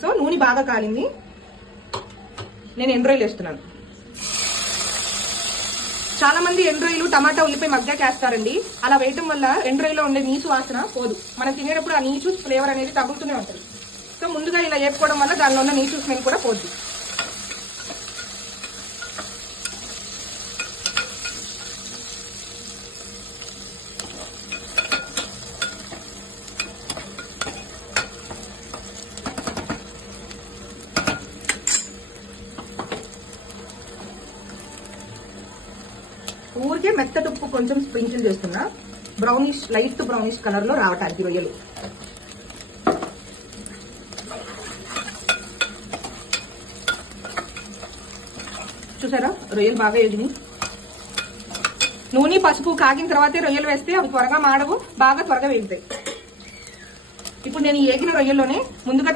So నూనె బాగా కాలింది. నేను ఎండ్రాయిలు వేస్తున్నాను. చాలా మంది ఎండ్రాయిలు టమాటా ఉల్లిపాయ మగ్గాక వేస్తారండి. అలా వేయటం వల్ల ఎండ్రాయిలో ఉండే నీచు వాసన పోదు. మనం తినేటప్పుడు ఆ నీచు ఫ్లేవర్ అనేది తగ్గుతూనే ఉంటుంది. సో ముందుగా ఇలా వేపుకోవడం వల్ల దానిలో ఉన్న నీచు స్మెల్ కూడా పోద్ది. ఊరికే మెత్తటి ఉప్పు కొంచెం స్ప్రింకిల్ చేస్తున్నా, బ్రౌనిష్ లైట్ బ్రౌనిష్ కలర్ లో రావటానికి రొయ్యలు. చూసారా రొయ్యలు బాగా ఎగినాయి. నూనె పసుపు కాగిన తర్వాతే రొయ్యలు వేస్తే అవి త్వరగా మాడవు, బాగా త్వరగా వేగుతాయి. ఇప్పుడు నేను ఏగిన రొయ్యల్లోనే ముందుగా